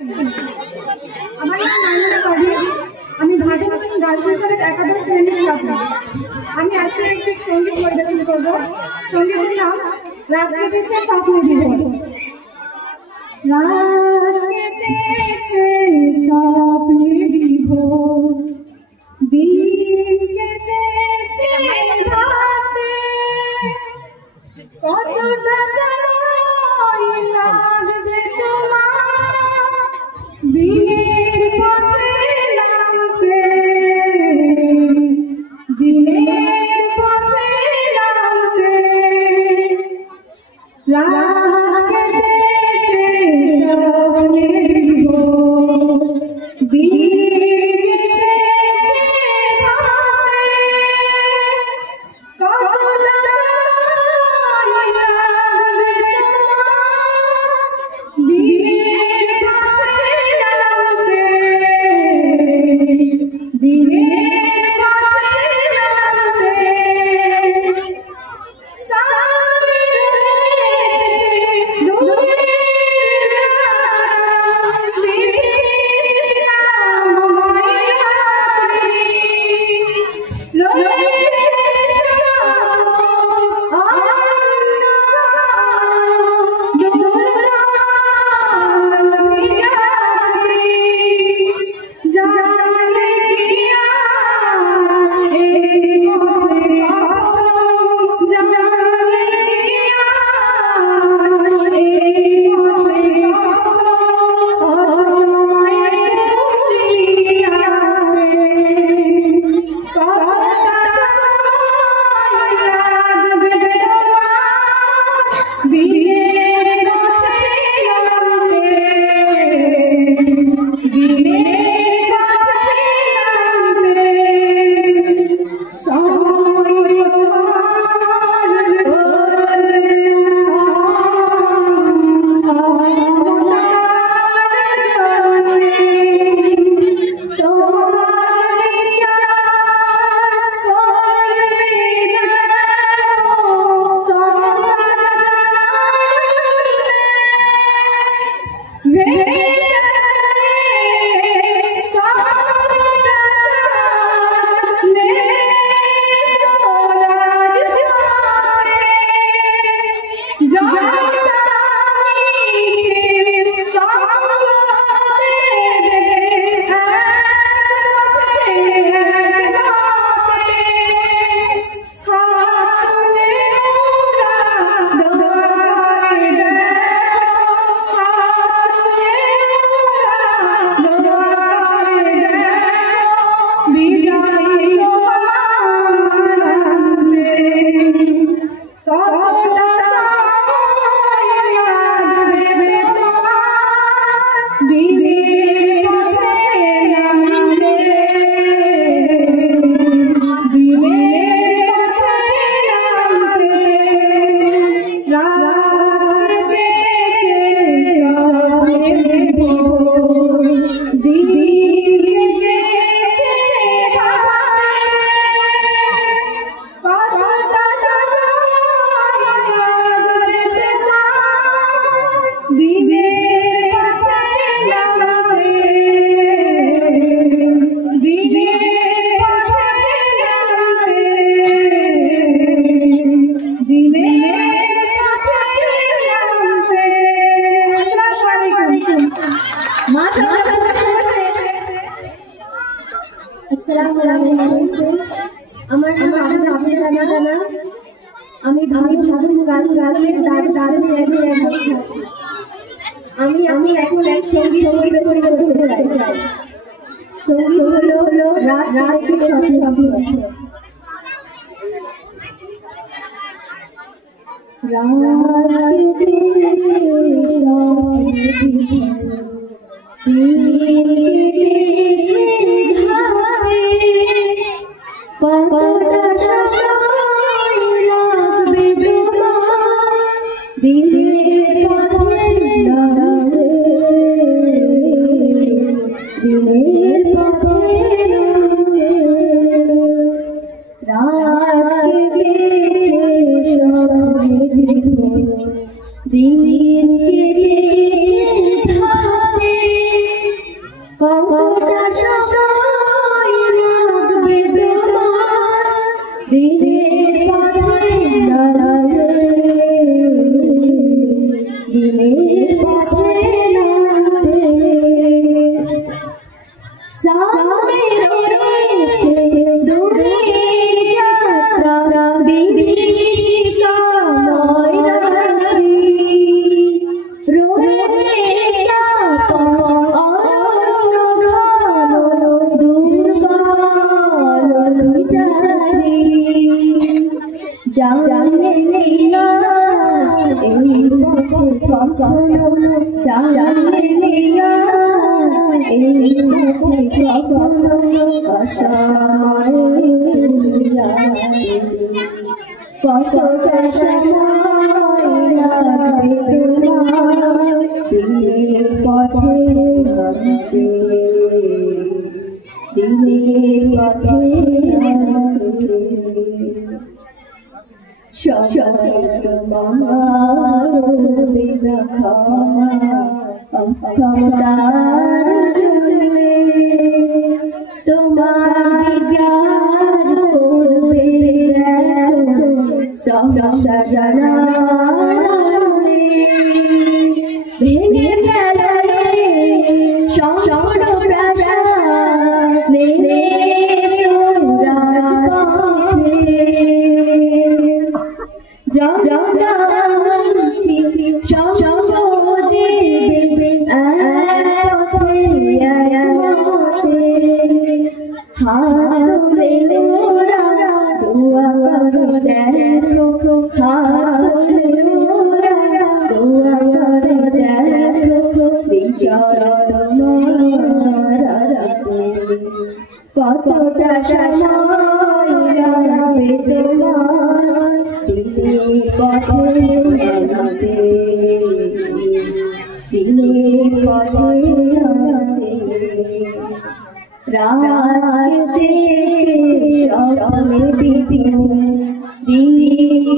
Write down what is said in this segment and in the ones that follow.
আমার নাম নায়না পারভীন। আমি ভাগীরথী রাজবিহারের একাদশ শ্রেণীর ছাত্র। আমি আজকে একটি সঙ্গীত পরিবেশন করব। সঙ্গীতের নাম রাত কেটেছে স্বপ্নে বিভোর। রাত কেটেছে স্বপ্নে বিভোর, দিন কেটেছে রাতে, কতটা সময় লাগবে তোমার দিনের পথে নামতে, দিনের পথে নামতে। রাত কেটেছে স্বপ্নে বিভোর, দিন কেটেছে রাতে, কতটা সময় লাগবে তোমার দিনের পথে নামতে, দিনের পথে নামতে। সামনে রয়েছে দূরের রাত, বিভীষিকাময় রাত্রি, রয়েছে শ্যাম অন্ধকার, দুর্দান্ত বিরাত্রি। জানলে কি আর এই পথে পাবো, জানলে কি আর এই পথে পাবো, অসময়ে তুমি আসবে। কতটা সময় লাগবে তোমার দিনের পথে নামতে, দিনের পথে নামতে। সময় তোমার বদলে তোমার জন্যে, তোমার বিচার করে দেখো আমার নাম রানা। আমি ভাগীরথী রাজবিহারের আমি এখন এক সঙ্গীত পরিবেশন করতে চাই। সঙ্গীত হলো রাত কেটেছে স্বপ্নে বিভোর। রাত কেটেছে কতটা সময় লাগবে তোমার দিনের পথে নামতে, দিনের পথে নামতে। রাত কেটেছে স্বপ্নে বিভোর, দিন কেটেছে ধারে। সময় কতটা সময় লাগবে তোমার দিনের পথে হাঁটতে দিনের পথে হাঁটতে সময় তোমার বিনা ক্ষমতার জন্যে তোমার বিচার করবে সংসার ভেঙে ফেলে সম্পূর্ণ প্রাসাদ নেমে রাজপথে জগাচ্ছি সঙ্গ দেবে হাত ধরে ওরা দোয়া করে দেখো হাত ধরে ওরা দোয়া করে দেখো বিচার কতটা সময় লাগবে তোমার দিনের পথে হাঁটতে দিনের পথে হাঁটতে রাত কেটেছে সকালে দিন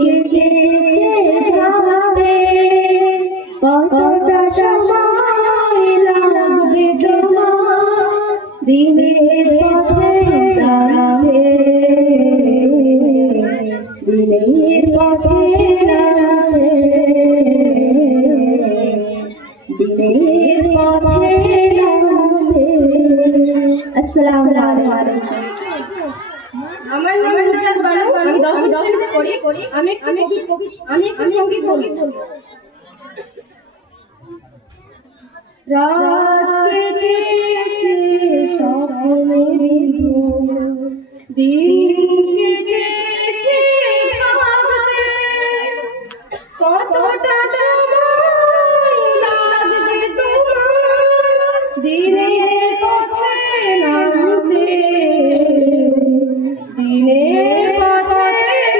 কেটেছে রাতে কতটা সময় লাগবে তোমার দিনের পথে দাঁড়াতে দিনের পথে দাঁড়াতে দিনের পথে দাঁড়াতে। আসসালামু আলাইকুম। আমার নাম নুজাত বানু, আমি 10 শ্রেণীতে পড়ি। আমি একটু সঙ্গীত বলবো। রাত কেটেছে স্বপ্নের ঘুম, দিন কেটেছে ভাবতে, কতটা সময় লাগবে তোমার দিনের পথে নামতে দিনের পথে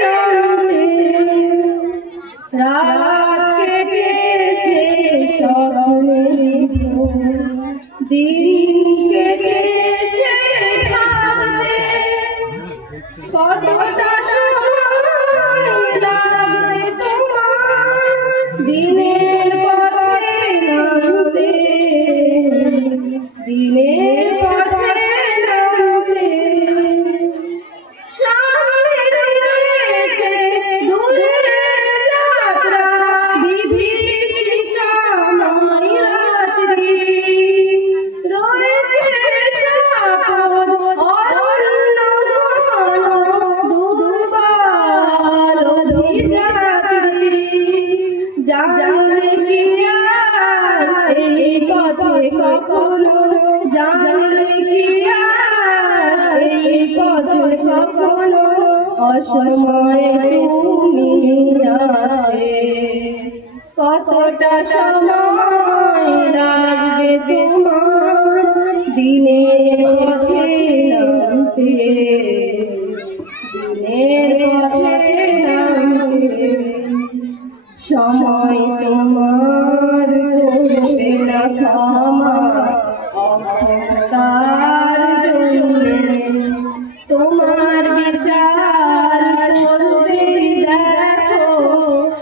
নামতে। রাত কেটেছে স্মরণের ঘুম, দিন কেটেছে ভাবতে, কতটা সময় লাগবে তোমার দিনের পথে নামতে দিনের পথে নামতে। সামনে রয়েছে দূরের যাত্রা, বিভীষিকাময় রাত্রি, রয়েছে সাপদ অরণ্য ঘন দুর্বল অভিযাত্রী। জানলে কি আর এই পথে কখনো, জানলে কি আর এই পথে কখনো অসময়ে তুমি আসবে, কতটা সময় লাগবে তোমার দিনের পথে নামতে দিনের পথে নামতে। সময় তোমার করবে না ক্ষমা অক্ষমতার জন্যে, তোমার বিচার করবে দেখো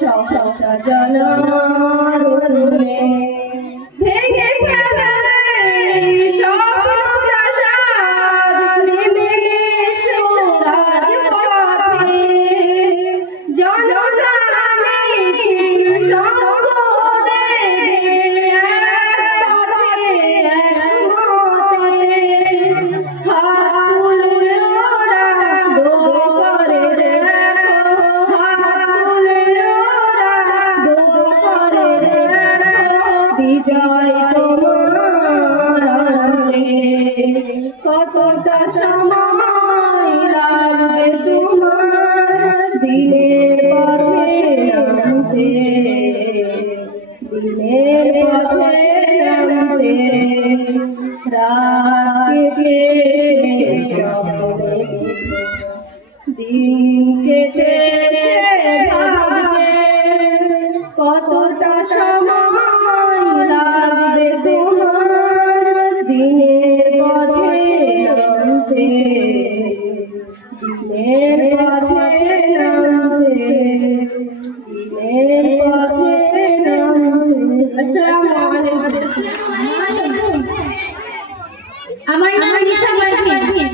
সহসা জনরণে। ভেঙে ফেলে স্বপ্ন প্রাসাদ, নেমে এসো রাজপথে, জনতা মিছিল সঙ্গ দেবে এক পথে এক মতে। হাত তুলে ওরা দোয়া করে দেখো, হাত তুলে ওরা দোয়া করে দেখো বিজয় তোমার আনন্দে। কতটা সময় লাগবে তোমার দিনের পথে নামতে দিনের পথে নামতে। রাত কেটেছে কতটা সময় লাগবে তোমার দিনের পথে নামতে, দিনের পথে নামতে, দিনের পথে নামতে। আসসালামু আলাইকুম। আমার নাম নিশা পারভীন।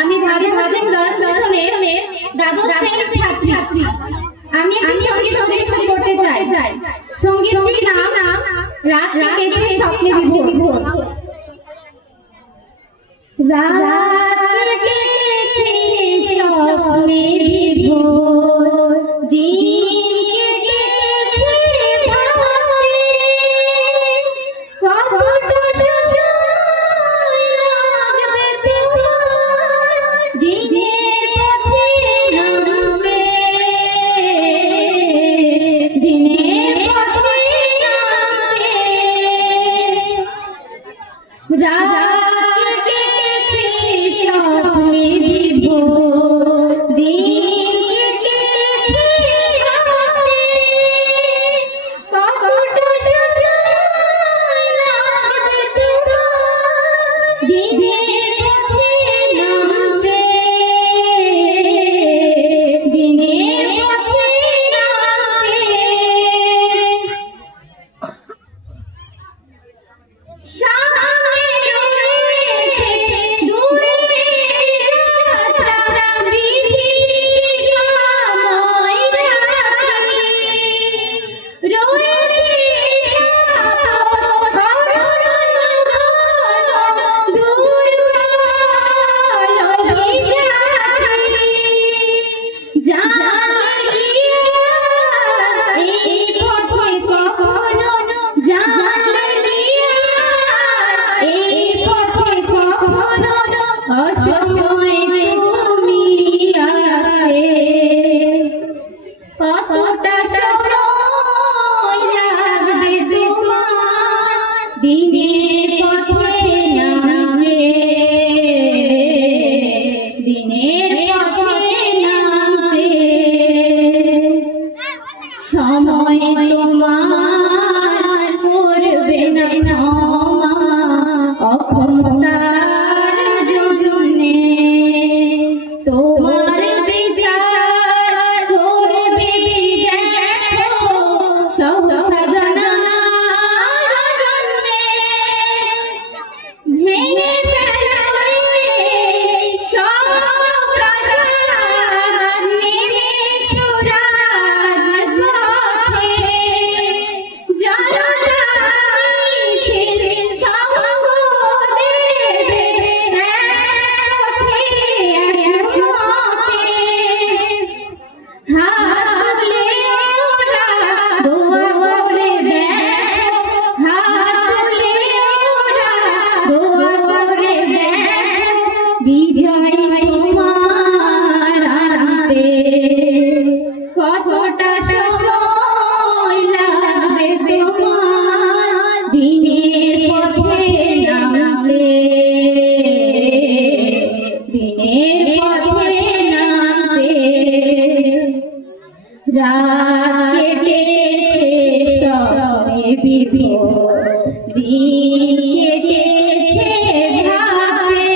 আমি ভাদে গার্লস মিশনের দ্বাদশ শ্রেণীর ছাত্রী। আমি একটি সঙ্গীত পরিবেশন করতে চাই। সঙ্গীতটির নাম রাত কেটেছে স্বপ্নে বিভোর। রাত কেটেছে স্বপ্নে বিভোর, দিন কেটেছে ভাবে, কতটা সময় লাগবে তোমার দিনের পথে নামবে, দিনের পথে নামবে। রাত কেটেছে স্বপ্নে বিভোর, দিন কেটেছে ভাবে, কতটা সময় লাগবে তোমার দিনের পথে নামতে, দিনের পথে নামতে। সামনে রয়েছে দূরের যাত্রা, বিভীষিকাময় রাত্রি, রয়েছে সাপথ দুর্বল বিজাতি, জানলিয়া এই পথে কখনো, জানলিয়া এই পথে কখনো অসময়ে তুমি আসবে, কতটা সময় লাগবে তোমার দিনের পথে নামতে, দিনের পথে নামতে। সময় তোমার করবে না ক্ষমা, অক্ষমতার জন্যে তোমার বিচার করবে দেখো সহসা জানার জন্যে। ভেঙে ফেলো এই সব প্রাসাদ, নেমে এসো রাজপথে, জনতা ছেড়ে সঙ্গ দেবে এক মতে। হাত তুলে ওরা দোয়া করে দেখো, হাত তুলে ওরা দোয়া করে দেখো, বিজয় তোমার আনতে, কতটা সময় লাগবে তোমার দিনের পথে নামতে, দিনের পথে নামতে। রাত কেটেছে স্বপ্নে বিভোর, দিন কেটেছে ভাবে,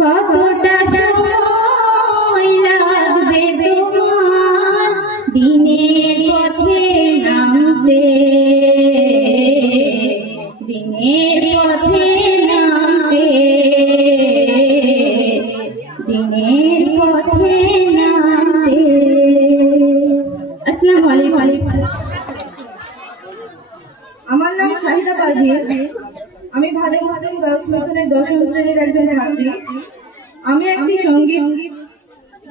কতটা সময় লাগবে তোমার দিনের পথে নামতে, দিনের পথে নামতে, দিনের পথে নামতে। আসসালামু আলাইকুম। আমার নাম শাহিদা পারভীন। আমি ভাদে গার্লস মিশনের দশম শ্রেণীর একজন ছাত্রী। আমি একটি সঙ্গীত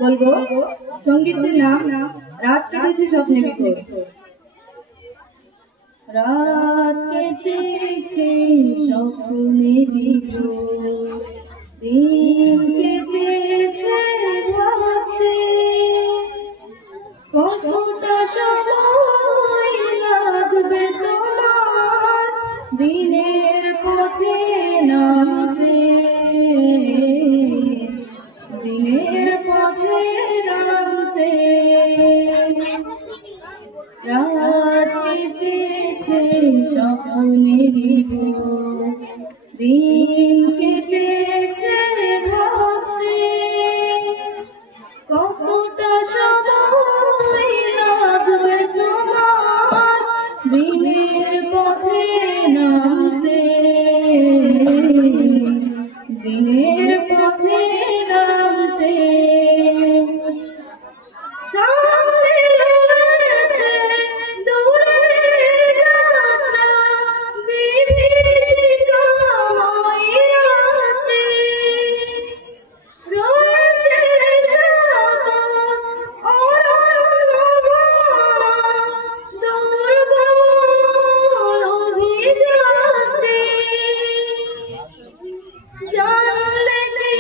বলবো। সঙ্গীতের নাম রাত কেটেছে স্বপ্নে বিভোর। রাত কেটেছে স্বপ্নে বিভোর, দিন কেটেছে ভাবে, কতটা সময় লাগবে তোমার দিনের পথে নামতে, দিনের পথে নামতে। রাত কেটেছে স্বপ্নেরই ভোর, দিন কেটেছে ভাবতে কতটা সময় লাগবে তোমার দিনের পথে নামতে, দিনের পথে নামতে। সামনে রয়েছে দূরের যাত্রা, বিভীষিকাময় রাত্রি, রয়েছে সাগর অরণ্য ভরা, দুর্বল অভিযাত্রী। জানলে কি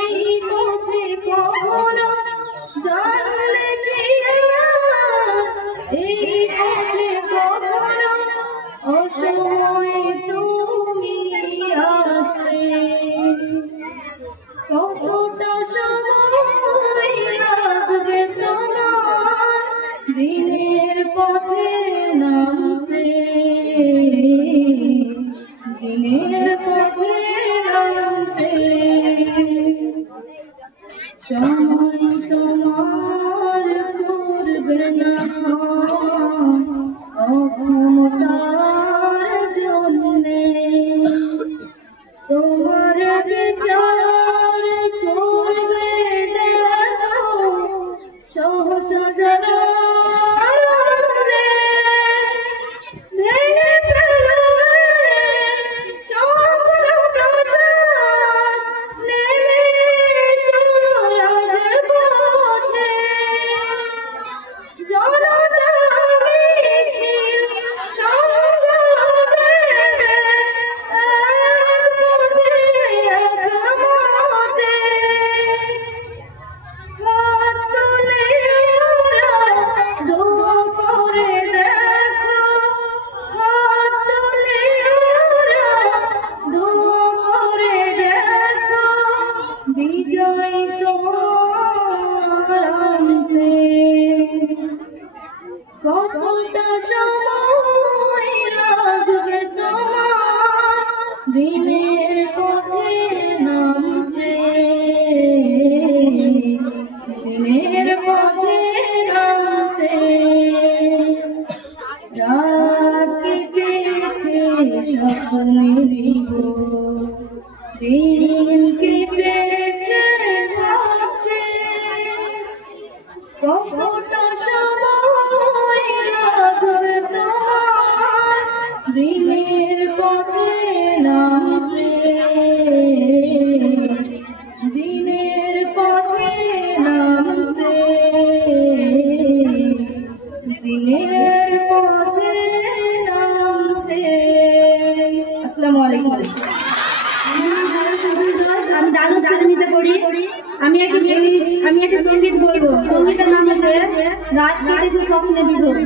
এই পথে কখনো, জানলে কি এই পথে কখনো অসময়ে তুমি আসলে, কতটা সময় লাগবে তোমার দিনের পথে নামতে, দিনের পথে নামতে। সময় তোমার করবে না অক্ষমতার জন্যে, তোমার বিচার করবে দেখো সহসা জানার আড়ালে। ভেঙে ফেলবে স্বপ্ন প্রাসাদ, নেমে এসো রাজপথে। জনতা মিছিল সঙ্গ দেবে এক পথে এক মতে। হাত তুলে ওরা দোয়া করে দেখো, হাত তুলে ওরা দোয়া করে দেখো, বিজয় তোমার আনতে। কতটা সময় লাগবে তোমার দিনের পথে নামতে, দিনের পথে নামতে। রাত কেটেছে স্বপ্নেরই ভোর, দিন কেটেছে ভাবতে কতটা সময় লাগবে তোমার দিনের পথে নামতে, দিনের পথে নামতে, দিনের পথে নামতে। আসসালামু আলাইকুম। আমি দ্বাদশ শ্রেণীতে পড়ি। আমি একটা সঙ্গীত বলবো। সঙ্গীতের নাম হচ্ছে রাত কেটেছে স্বপ্নে বিভোর।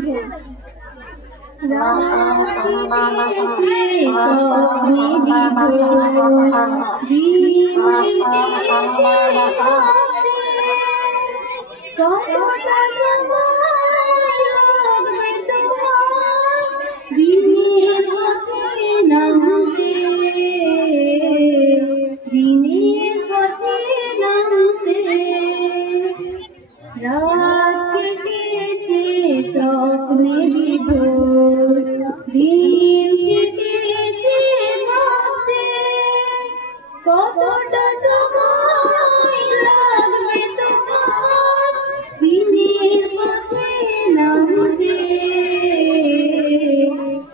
দিনের পথে নামতে, দিনের পথে নামতে। রাত কেটেছে স্বপ্নে বিভোর, দিন কেটেছে ভাবতে কতটা সময় লাগবে তোমার দিনের পথে নামতে,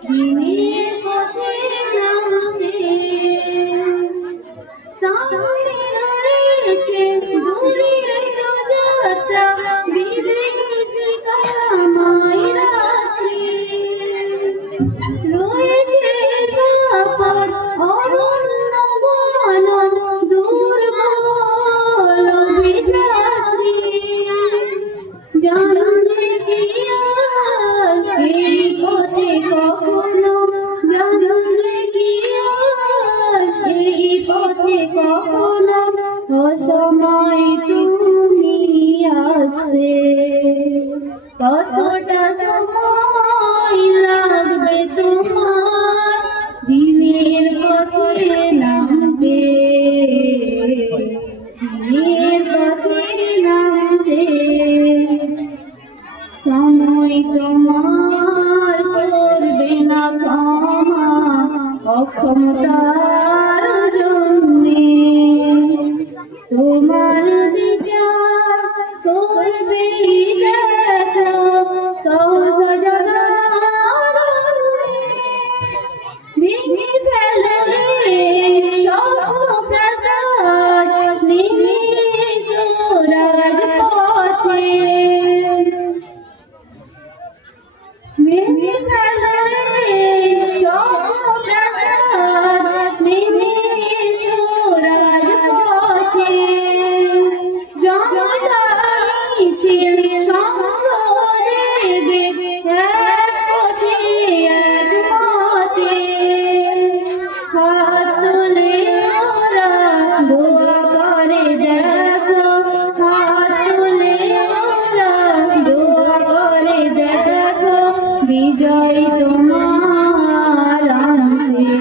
দিনের পথে নামতে। সামনে রয়েছে দূরের যাত্রা, বিভীষিকাময় রাত্রি, তোমার করবে না ক্ষমা অক্ষমতার জন্যে তোমার বিচার করবে দেখো সহজ ভেঙে ফেলবে স্বপ্ন প্রাসাদ নিমিষ রাজপথে ভেঙে ফেলবে স্বপ্ন প্রাসাদ নিমিষ রাজপথে জনতা মিছিল সঙ্গ দেবে এক পথে এক মতে হাত তুলে ওরা দোয়া করে দেখো হাত তুলে ওরা দোয়া করে দেখো বিজয় তোমার আনতে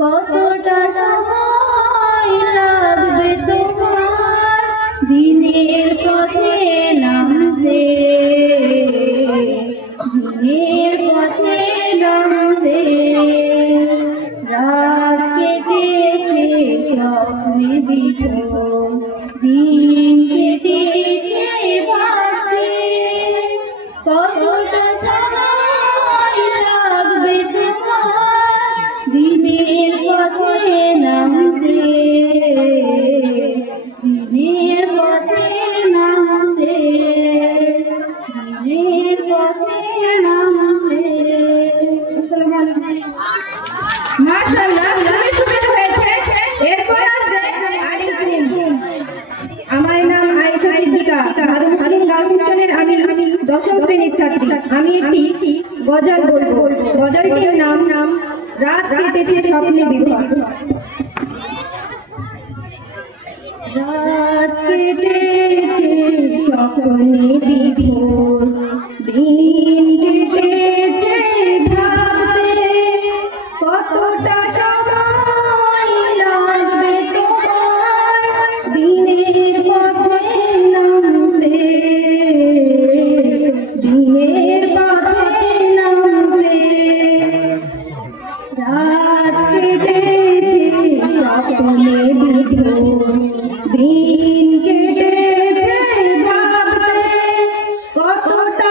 কতটা সময় লাগবে তোমার দিনের পথে নামতে দিনের পথে নামতে রাত কেটেছে স্বপ্নে বিভোর দিন কেটেছে ভাবতে কতটা সময় লাগবে তোমার দিনের পথে নামতে দিনের পথে নামতে দিনের পথে নামতে। মাশাআল্লাহ, খুবই সুন্দর হয়েছে। এরপর আসবে আরেকদিন। আমার নাম আয়েশা সিদ্দিকা, হারুন গার্লস মিশনের আমি 10ম শ্রেণীর ছাত্রী। আমি একটি গজল বলবো। গজলটির নাম রাত কেটেছে স্বপ্নে বিভোর। রাত কেটেছে স্বপ্নে বিভোর, দিন কেটেছে ভাবতে কতটা সময় লাগবে তোমার দিনের পথে নামতে দিনের পথে নামতে রাত কেটেছে স্বপ্নে বিভোর, দিন কেটেছে ভাবতে কতটা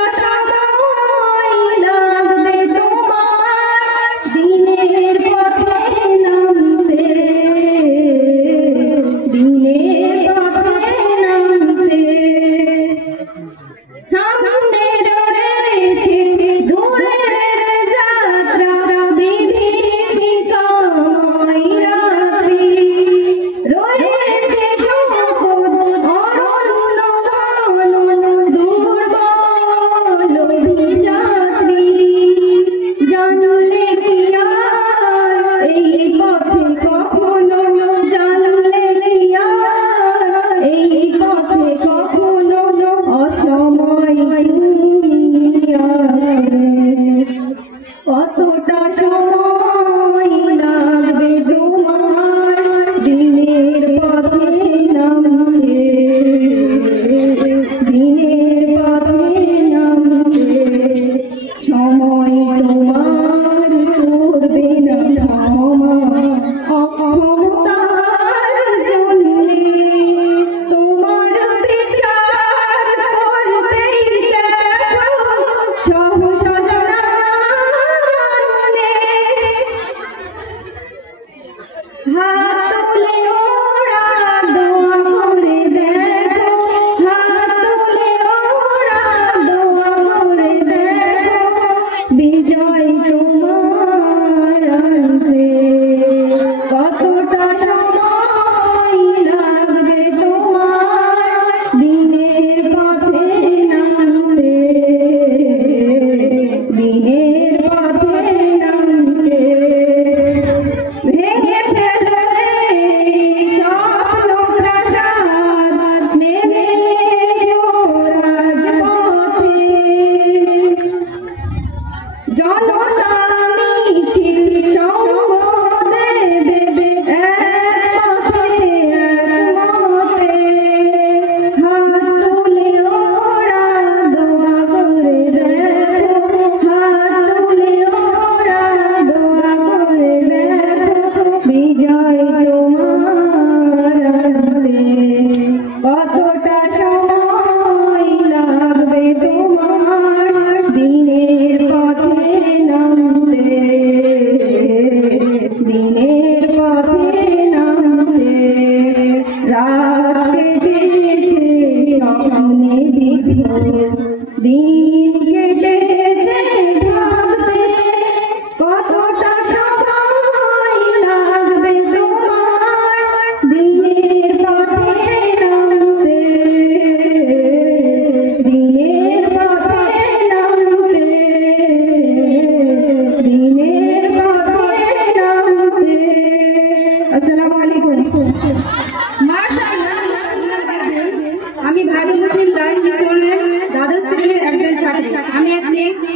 একজন ছাত্রী। আমি একটি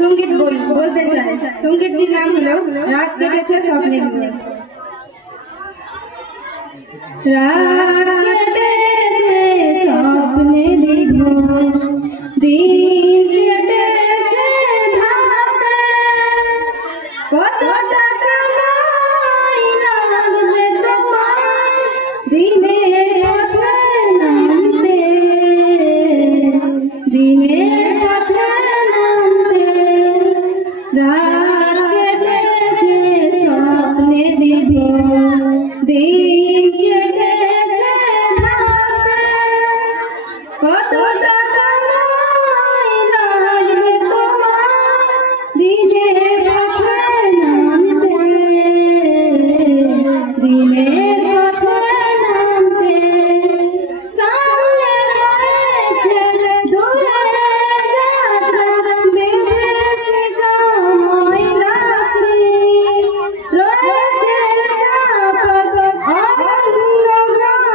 সঙ্গীত বলতে চাই। সঙ্গীতটির নাম হলো রাত কেটেছে স্বপ্নে বিভোর। রাত কেটেছে স্বপ্নে বিভোর, দিন কেটেছে ভাবতে, কতটা সময় লাগবে তোমার দিনের পথে নামতে, দিনের পথে নামতে। রাত কেটেছে স্বপ্নে বিভোর, দিন কেটেছে ভাবতে, কতটা সময় লাগবে তোমার দিনের পথে নামতে, দিনের পথে নামতে। সামনে রয়েছে দূরে যাত্রা, বেঁধেছে কাময় রাত্রি, রয়েছে সাফক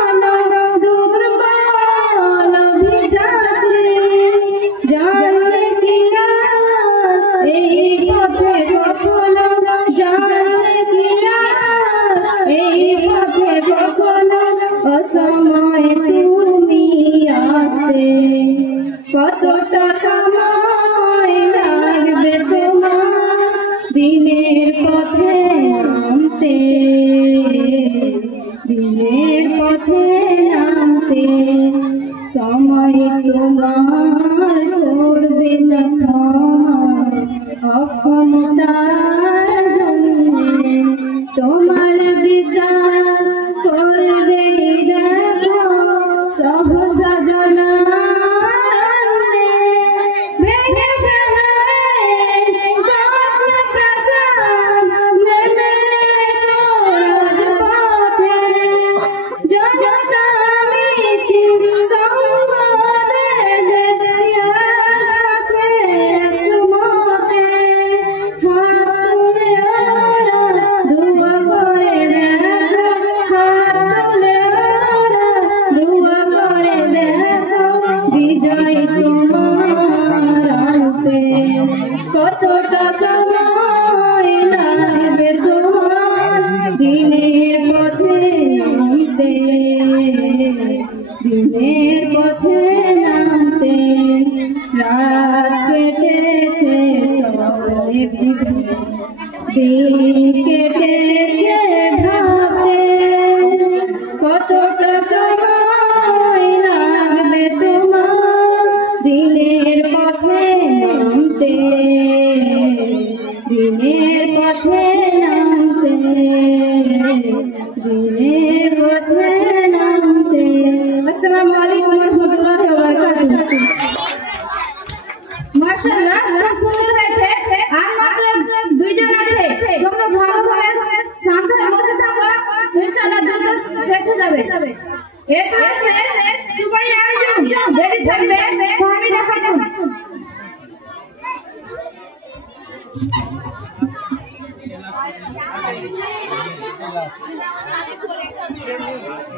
অন্ধকার দুর্বল অভিযাত্রী। জানলে কি আর এই পথে কখনো, জানলে কি আর এই পথে কখনো অসময়ে তুমি আসতে, কতটা সময় লাগবে তোমার দিনের পথে নামতে, দিনের পথে নামতে। সময় তোমার করবে না তোমার অক্ষমতার জন্যে, তোমার বিচার করবে দেখো সহসা জনারণ্যে। ভেঙে ফেলে স্বপ্ন প্রাসাদ, নেমে সরজ পথে, জনতা মিছিল সঙ্গ দেবে পথে একমতে। হাত তুলে ওরা দুয়া করে দেখো, হাত তুলে ওরা দুয়া করে দেখো, বিজয় তোমার আনতে, কতটা সময় লাগবে তোমার দিনের পথে নামতে, দিনের পথে নামতে। রাত কেটেছে স্বপ্নে বিভোর, দিন কেটেছে ভাবতে, কতটা সময় লাগবে তোমার দিনের পথে নামতে, দিনের পথে নামতে, দিনের পথে নামতে। আসসালামু আলাইকুম ওয়া রাহমাতুল্লাহি ওয়া বারাকাতুহু। মাশাআল্লাহ, খুব সুন্দর হয়েছে। আর মাত্র দুইজন আছে, তোমরা ভালোভাবে শান্তভাবে বসে থাকো, ইনশাআল্লাহ দ্রুত শেষ হয়ে যাবে। এরপরে সুপারি আয়োজন যদি থাকবে আমি দেখাবো।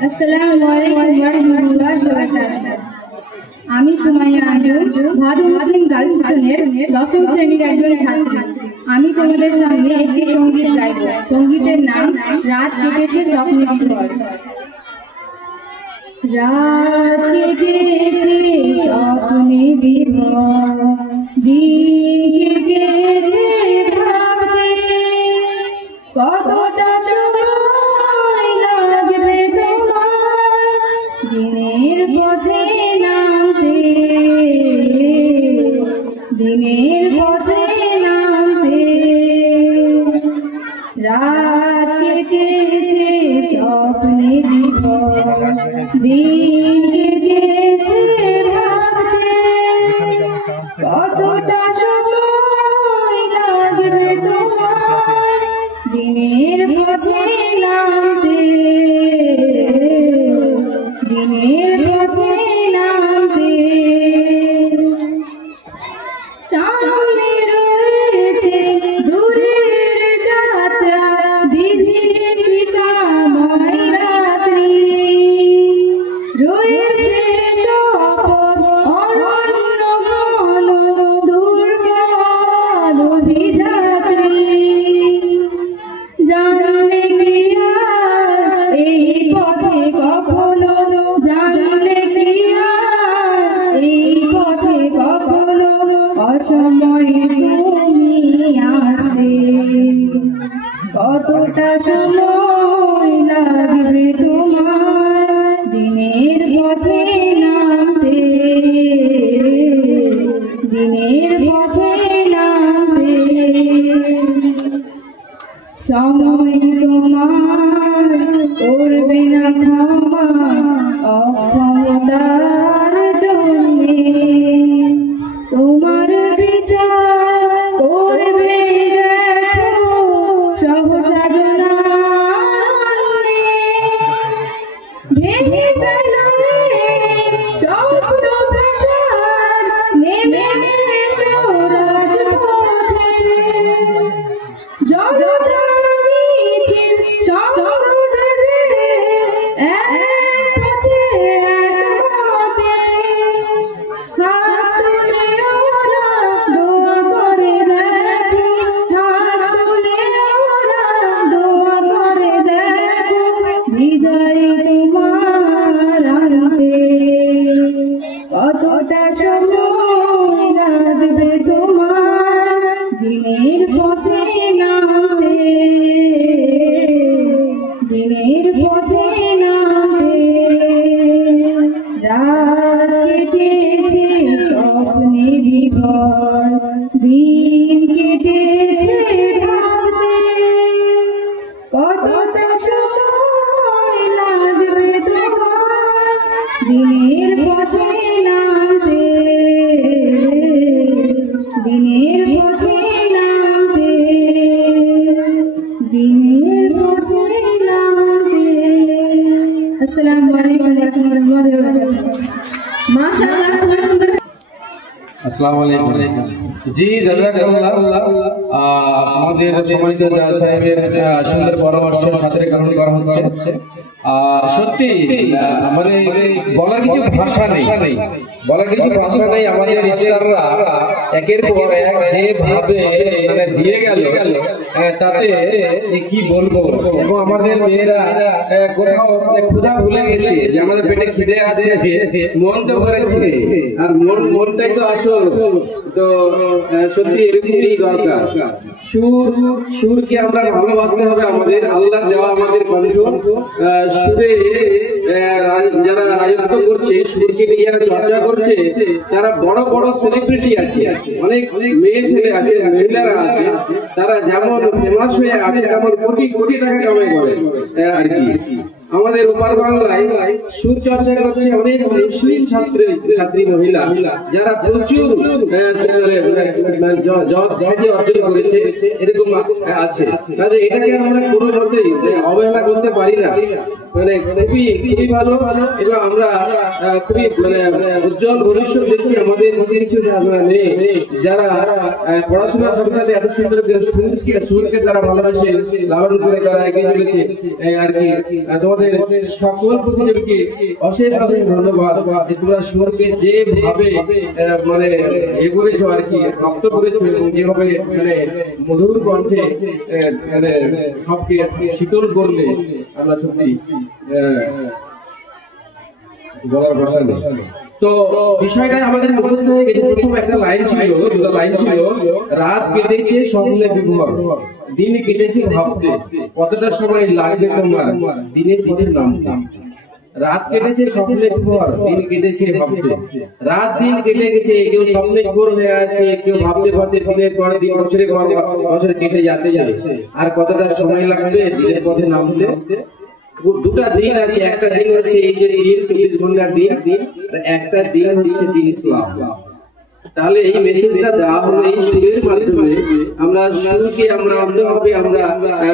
আসসালামু আলাইকুম ওয়া রাহমাতুল্লাহি ওয়া বারাকাতুহু। আমি সুমাইয়া আঞ্জুম, ভাদু মুসলিম গার্লস মিশনের 10ম শ্রেণীর একজন ছাত্রী। আমি তোমাদের সামনে একটি সঙ্গীত গাইব। সঙ্গীতের নাম রাত কেটেছে স্বপ্নে বিভোর। রাত কেটেছে স্বপ্নে বিভোর, দিন কেটেছে ভাবতে, কতটা সময় লাগবে তোমার দিনের পথে নামতে, দিনের পথে নামতে। রাত কেটেছে স্বপ্নে বিভোর, দিন কেটেছে ভাবতে, কতটা সময় লাগবে তোমার দিনের পথে নামতে, দিনের পথে নামতে। সামনে রয়েছে দূরের যাত্রা, দিশে কাময় রাত্রি, রয়েছে শপথ অরণ্য ঘন অসময় তুমি আসে কতটা সময় লাগবে তোমার দিনের পথে নামতে দিনের পথে নামতে সময় তোমার করবে না ক্ষমা অক্ষমতার জন্যে তোমার বিচার করবে দেখো সহসা জনানে ভেঙে ফেলবে স্বপ্ন প্রাসাদ নেমে এসো রাজপথে জনতা মিছিল সঙ্গ দেবে এক পথে এক মতে হাত তুলে ওরা দোয়া করে দেখো হাত তুলে ওরা দোয়া করে দেখো বিজয় তোমার আনতে কতটা সময় লাগবে তোমার দিনের পথে নামতে দিনের পথে নামতে রাত কেটেছে স্বপ্নে বিভোর দিন কেটেছে ভাবতে কতটা সময় লাগবে তোমার দিনের পথে নামতে দিনের পথে নামতে দিনের পথে নামতে আসসালামু আলাইকুম ওয়া রাহমাতুল্লাহি ওয়া বারাকাতুহু মাশাআল্লাহ খুব সুন্দর আসসালামু আলাইকুম জি জাযাকাল্লাহ আমাদের সম্মানিত জাজ সাহেবের সুন্দর পরামর্শের সাথে গ্রহণ করা হচ্ছে সত্যি মানে বলার কিছু ভাষা নেই আমাদের রিশতাররা একের পর এক যেভাবে মানে দিয়ে গেল তাতে কি বলবো এবং আমাদের মেয়েরা কোথাও ক্ষুধা ভুলে গেছে যে আমাদের পেটে খিদে আছে মন তো ভরেছে আর মনটাই তো আসল তো সত্যি এরকমই দরকার সুরকে আমরা ভালোবাসতে হবে আমাদের আল্লাহ দেওয়া আমাদের কণ্ঠ সুরে যারা রাজত্ব করছে সুরকে নিয়ে যারা চর্চা করছে তারা বড় বড় সেলিব্রিটি আছে অনেক মেয়ে ছেলে আছে মহিলারা আছে তারা যেমন ফেমাস হয়ে আছে তেমন কোটি কোটি টাকা কামাই করে আর কি আমাদের ওপার বাংলায় সুর চর্চা করছে অনেক মুসলিম ছাত্রী মহিলা যারা প্রচুর অর্জন করেছে এরকম আছে কাজে এটাকে আমরা কোনো মতেই অবহেলা করতে পারি না মানে খুবই ভালো এবং আমরা খুবই মানে উজ্জ্বল ভবিষ্যৎ দেখছি আমাদের মধ্যে কিছু নেই যারা পড়াশোনার সাথে সাথে এত সুন্দর সুরকে তারা ভালোবাসে লালন করে তারা এগিয়ে চলেছে আর কি তোমাদের সকল প্রতিযোগীকে অশেষ অশেষ ধন্যবাদ তোমরা সুরকে যেভাবে মানে এ করেছো আর কি রপ্ত করেছো এবং যেভাবে মানে মধুর কণ্ঠে মানে সবকে শীতল করলে আমরা সত্যি বলার ভাষা নেই তো বিষয়টা আমাদের মুখস্থ হয়ে গেছে প্রথম একটা লাইন ছিল দুটো লাইন ছিল রাত কেটেছে স্বপ্নে বিভোর দিন কেটেছে ভাবতে কতটা সময় লাগবে তোমার দিনের দিনের নাম রাত কেটেছে স্বপ্নে বিভোর দিন কেটেছে ভাবতে রাত দিন কেটে গেছে কেউ স্বপ্নে বিভোর হয়ে আছে কেউ ভাবতে ভাবতে দিনের পর দিন বছরের পর বছর কেটে যাচ্ছে আর কতটা সময় লাগবে দিনের পথে নামতে দুটা দিন আছে একটা দিন হচ্ছে এই যে দিন 24 ঘন্টার দিন একটা দিন হচ্ছে দিন ইসলাম তাহলে এই মেসেজটা দেওয়া হলো এই সুরের মাধ্যমে আমরা সুরকে আমরা অন্যভাবে আমরা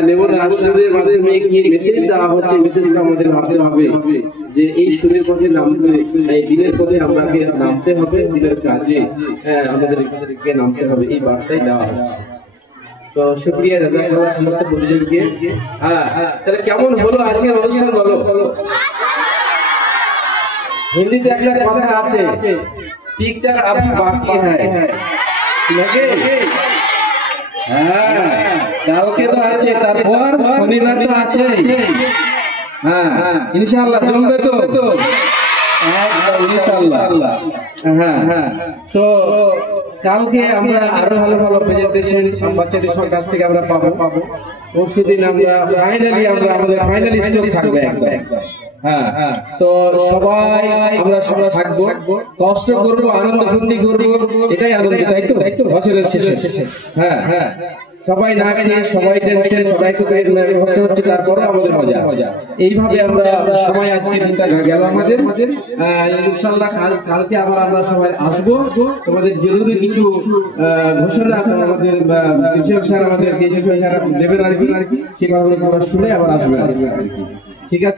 নেমনে আসরের মাধ্যমে কি মেসেজ দেওয়া হচ্ছে মেসেজটা আমাদের ভাবতে হবে যে এই সুরের পথে নামতে এই দিনের পথে আমাকে নামতে হবে দিনের কাজে আমাদেরকে নামতে হবে এই বার্তাই দেওয়া হচ্ছে তো শুকরিয়া জাযাকাল্লাহ সমস্ত প্রতিযোগীকে তাহলে কেমন হলো আজকের অনুষ্ঠান বলো হিন্দিতে একটা কথা আছে পিকচার अभी बाकी है নাকি কালকে তো আছে তারপর শনিবার তো আছে ইনশাআল্লাহ জমবে তো ইনশাআল্লাহ। হ্যাঁ, তো কালকে আমরা আরো ভালো ভালো প্রেজেন্টেশন বাচ্চাদের কাছ থেকে আমরা পাবো। পরশুদিন আমরা ফাইনালি আমাদের ফাইনালিস্ট থাকবে একদম। হ্যাঁ, তো সবাই আমরা সবাই থাকবো, কষ্ট করবো, আনন্দ ফুর্তি করবো, এটাই আনন্দ, তাই তো বছরের শেষে। হ্যাঁ, সবাই না খেয়ে, সবাই টেনশন, সবাই কষ্ট হচ্ছে, তারপরে আমাদের মজা। এইভাবে আমরা সবাই আজকে দিনটা গেল আমাদের। ইনশাল্লাহ কালকে আবার আমরা সবাই আসবো। তোমাদের জরুরি কিছু ঘোষণা আমাদের প্রিন্সিপাল স্যার আমাদের দেবেন আর কি, সেগুলো তোমরা শুনে আবার আসবে আর কি। ঠিক আছে।